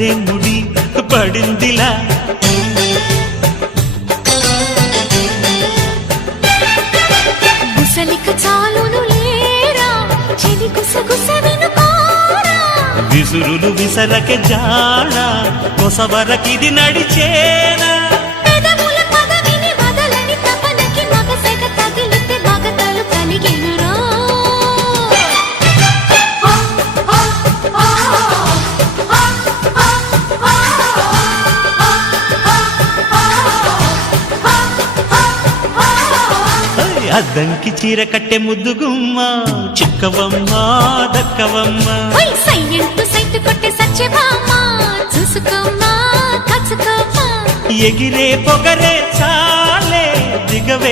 భలే ముడి పడిందిలా గుసలిక చాలును లేరా చెలి గుసగుస వినుకోరా విసురులు విసరకే జాడ కొసవరకిది నడిచేనా పెదవుల పదవిని వదలని తపనకి మగసెగ తగిలితే మగతలు కలిగెనురా అద్దంకి చీర కట్టె ముద్దుగుమ్మ చిక్కవమ్మ దక్కవమ్మ సైలెంట్ సైట్ కొట్టే సత్యభామ చూసుకోమ్మా కచ్చుకోమ్మా ఎగిరే పొగరే చాలే దిగవే